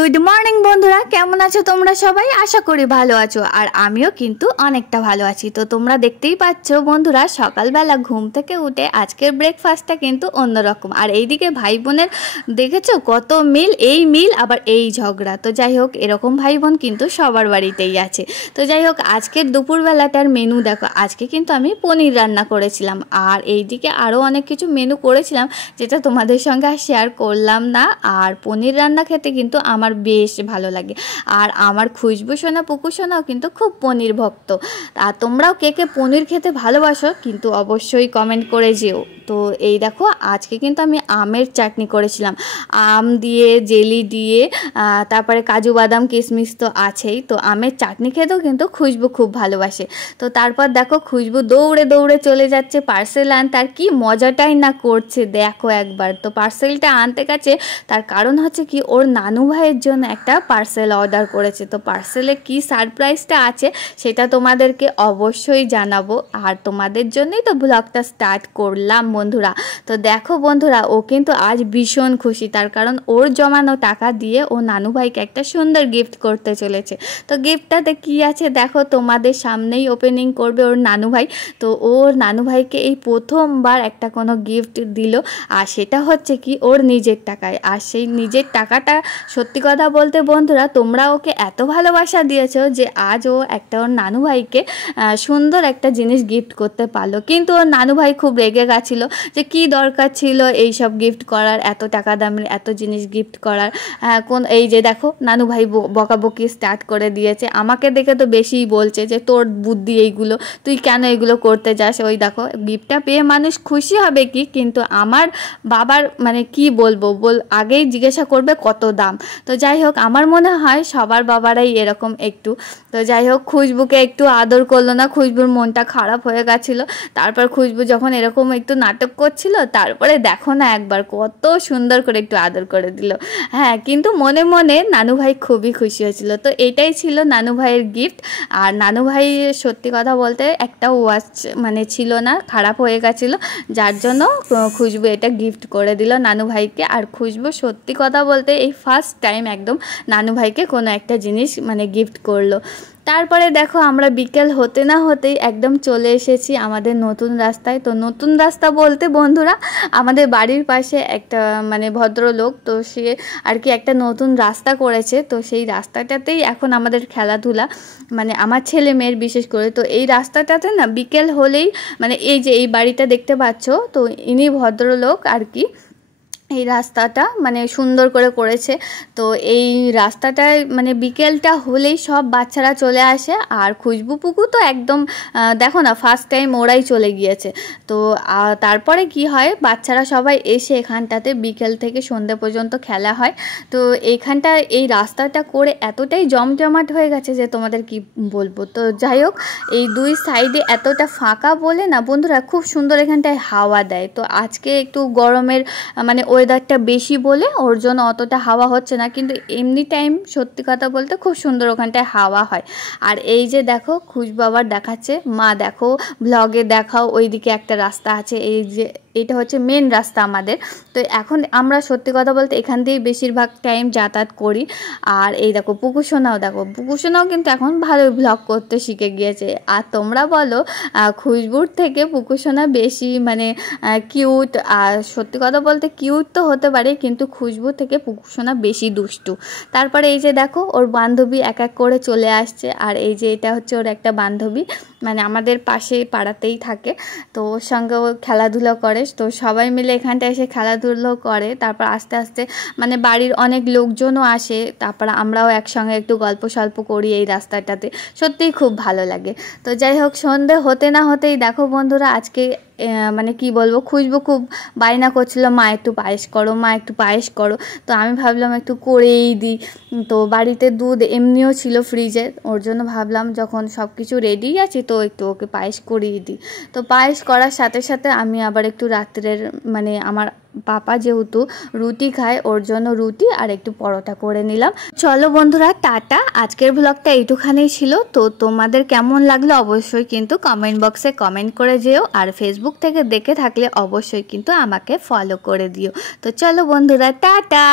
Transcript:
Good morning বন্ধুরা, কেমন আছো তোমরা সবাই? আশা করি ভালো আছো, আর আমিও কিন্তু অনেকটা ভালো আছি। তো তোমরা দেখতেই পাচ্ছ বন্ধুরা, সকালবেলা ঘুম থেকে উঠে আজকের ব্রেকফাস্টটা কিন্তু অন্যরকম। আর এইদিকে ভাই বোনের দেখেছো কত মিল, এই মিল আবার এই ঝগড়া। তো যাই হোক, এরকম ভাই বোন কিন্তু সবার বাড়িতেই আছে। তো যাই হোক, আজকের দুপুরবেলাটার মেনু দেখো। আজকে কিন্তু আমি পনির রান্না করেছিলাম, আর এইদিকে আরও অনেক কিছু মেনু করেছিলাম যেটা তোমাদের সঙ্গে আর শেয়ার করলাম না। আর পনির রান্না খেতে কিন্তু আমার বেশ ভালো লাগে। আর আমার খুশবু সোনা পুকু সোনাও কিন্তু খুব পনির ভক্ত। আর তোমরাও কে কে পনির খেতে ভালোবাসো কিন্তু অবশ্যই কমেন্ট করে যেও। তো এই দেখো, আজকে কিন্তু আমি আমের চাটনি করেছিলাম, আম দিয়ে জেলি দিয়ে, তারপরে কাজু বাদাম কিশমিশ তো আছেই। তো আমের চাটনি খেতেও কিন্তু খুশবু খুব ভালোবাসে। তো তারপর দেখো, খুশবু দৌড়ে দৌড়ে চলে যাচ্ছে পার্সেল আনতে। আর কি মজাটাই না করছে দেখো একবার। তো পার্সেলটা আনতে গেছে, তার কারণ হচ্ছে কি, ওর নানু ভাইয়ের জন্য একটা পার্সেল অর্ডার করেছে। তো পার্সেলে কি সারপ্রাইজটা আছে সেটা তোমাদেরকে অবশ্যই জানাবো, আর তোমাদের জন্যই তো ব্লগটা স্টার্ট করলাম বন্ধুরা। তো দেখো বন্ধুরা, ও কিন্তু আজ ভীষণ খুশি, তার কারণ ওর জমানো টাকা দিয়ে ও নানু ভাইকে একটা সুন্দর গিফট করতে চলেছে। তো গিফটটাতে কি আছে দেখো, তোমাদের সামনেই ওপেনিং করবে ওর নানু ভাই। তো ওর নানু ভাইকে এই প্রথমবার একটা কোনো গিফট দিল, আর সেটা হচ্ছে কি ওর নিজের টাকায়। আর সেই নিজের টাকাটা সত্যি কথা বলতে বন্ধুরা, তোমরা ওকে এত ভালোবাসা দিয়েছো যে আজ ও একটা ওর নানু ভাইকে সুন্দর একটা জিনিস গিফট করতে পারলো। কিন্তু ওর নানু ভাই খুব রেগে গেছিলো যে কি দরকার ছিল এই সব গিফট করার, এত টাকা দামের এত জিনিস গিফট করার। কোন এই যে দেখো, নানু ভাই বকাবকি স্টার্ট করে দিয়েছে। আমাকে দেখে তো বেশিই বলছে যে তোর বুদ্ধি এইগুলো, তুই কেন এগুলো করতে যাস। ওই দেখো, গিফটটা পেয়ে মানুষ খুশি হবে কি, কিন্তু আমার বাবার মানে কি বলবো আগেই জিজ্ঞাসা করবে কত দাম। তো যাই হোক, আমার মনে হয় সবার বাবারাই এরকম একটু। তো যাই হোক, খুশবুকে একটু আদর করলো না, খুশবুর মনটা খারাপ হয়ে গেছিলো। তারপর খুশবু যখন এরকম একটু নাটক করছিল, তারপরে দেখো না একবার কত সুন্দর করে একটু আদর করে দিল। হ্যাঁ, কিন্তু মনে মনে নানু ভাই খুবই খুশি হয়েছিল। তো এটাই ছিল নানু ভাইয়ের গিফট। আর নানু ভাই সত্যি কথা বলতে একটা ওয়াচ মানে ছিল না, খারাপ হয়ে গেছিলো, যার জন্য খুশবু এটা গিফট করে দিল নানু ভাইকে। আর খুশবু সত্যি কথা বলতে এই ফার্স্ট টাইম একদম নানু ভাইকে কোনো একটা জিনিস মানে গিফট করলো। তারপরে দেখো, আমরা বিকেল হতে না হতেই একদম চলে এসেছি আমাদের নতুন রাস্তায়। তো নতুন রাস্তা বলতে বন্ধুরা, আমাদের বাড়ির পাশে একটা মানে ভদ্রলোক, তো সে আর কি একটা নতুন রাস্তা করেছে। তো সেই রাস্তাটাতেই এখন আমাদের খেলাধুলা, মানে আমার ছেলে মেয়ের বিশেষ করে। তো এই রাস্তাটাতে না বিকেল হলেই মানে এই যে এই বাড়িটা দেখতে পাচ্ছ, তো ইনি ভদ্রলোক আর কি এই রাস্তাটা মানে সুন্দর করে করেছে। তো এই রাস্তাটায় মানে বিকেলটা হলেই সব বাচ্চারা চলে আসে। আর খুশবু পুকু তো একদম দেখো না, ফার্স্ট টাইম ওরাই চলে গিয়েছে। তো তারপরে কি হয়, বাচ্চারা সবাই এসে এখানটাতে বিকেল থেকে সন্ধ্যে পর্যন্ত খেলা হয়। তো এইখানটা এই রাস্তাটা করে এতটাই জমজমাট হয়ে গেছে যে তোমাদের কি বলবো। তো যাই হোক, এই দুই সাইডে এতটা ফাঁকা বলে না বন্ধুরা, খুব সুন্দর এখানটায় হাওয়া দেয়। তো আজকে একটু গরমের মানে ওয়েদারটা বেশি বলে ওর জন্য অতটা হাওয়া হচ্ছে না, কিন্তু এমনি টাইম সত্যি কথা বলতে খুব সুন্দর ওখানটায় হাওয়া হয়। আর এই যে দেখো, খুশবু আবার দেখাচ্ছে, মা দেখো ব্লগে দেখাও, ওইদিকে একটা রাস্তা আছে, এই যে এটা হচ্ছে মেন রাস্তা আমাদের। তো এখন আমরা সত্যি কথা বলতে এখান দিয়েই বেশিরভাগ টাইম যাতায়াত করি। আর এই দেখো পুকুসোনাও, দেখো পুকুসোনাও কিন্তু এখন ভালোই ব্লগ করতে শিখে গিয়েছে। আর তোমরা বলো, খুশবুর থেকে পুকুসোনা বেশি মানে কিউট। আর সত্যি কথা বলতে কিউট তো হতে পারে, কিন্তু খুশবু থেকে পুকুসোনা বেশি দুষ্টু। তারপরে এই যে দেখো, ওর বান্ধবী এক এক করে চলে আসছে। আর এই যে এটা হচ্ছে ওর একটা বান্ধবী, মানে আমাদের পাশে পাড়াতেই থাকে। তো ওর সঙ্গে ও খেলাধুলো করে। তো সবাই মিলে এখানটা এসে খেলাধুলো করে। তারপর আস্তে আস্তে মানে বাড়ির অনেক লোকজনও আসে। তারপর আমরাও একসঙ্গে একটু গল্প সল্প করি এই রাস্তাটাতে, সত্যিই খুব ভালো লাগে। তো যাই হোক, সন্ধে হতে না হতেই দেখো বন্ধুরা, আজকে মানে কি বলবো, খুশবু খুব বায়না করছিল, মা একটু পায়েস করো, মা একটু পায়েস করো। তো আমি ভাবলাম একটু করেই দিই। তো বাড়িতে দুধ এমনিও ছিল ফ্রিজে, ওর জন্য ভাবলাম যখন সব কিছু রেডি আছে তো একটু ওকে পায়েস করিয়ে দিই। তো পায়েস করার সাথে সাথে আমি আবার একটু রাত্রের মানে আমার পাপা যেহেতু রুটি খায়, ওর জন্য রুটি আর একটু পরোটা করে নিলাম। চলো বন্ধুরা, টাটা। আজকের ব্লগটা এইটুখানেই ছিল। তো তোমাদের কেমন লাগলো অবশ্যই কিন্তু কমেন্ট বক্সে কমেন্ট করে যেও। আর ফেসবুক থেকে দেখে থাকলে অবশ্যই কিন্তু আমাকে ফলো করে দিও। তো চলো বন্ধুরা, টাটা।